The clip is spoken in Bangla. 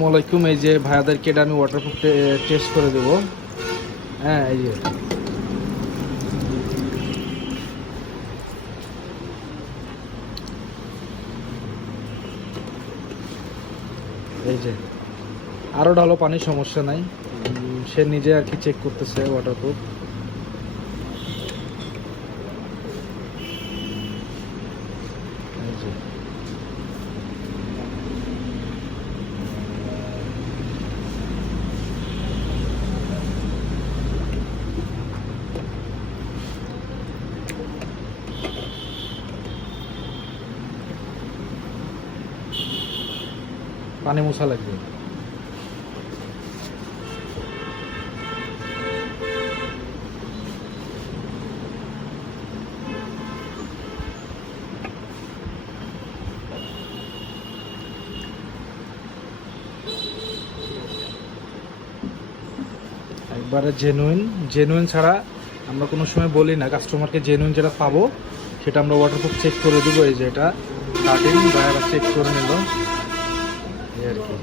আসসালামাইকুম। এই যে ভাইয়াদেরকে এটা আমি ওয়াটারপ্রুফ টেস্ট করে দেব। হ্যাঁ, এই যে আরও ঢালো পানির সমস্যা নাই। সে নিজে আর কি চেক করতেছে ওয়াটারপ্রুফ। এই যে পানি মোছা লাগবে। একবারে জেনুইন ছাড়া আমরা কোনো সময় বলি না কাস্টমারকে। জেনুইন যেটা পাবো সেটা আমরা ওয়াটারপ্রুফ চেক করে দেবো। এই যে এটা 13 ভাইয়ারা চেক করে নিল, এই আর কি।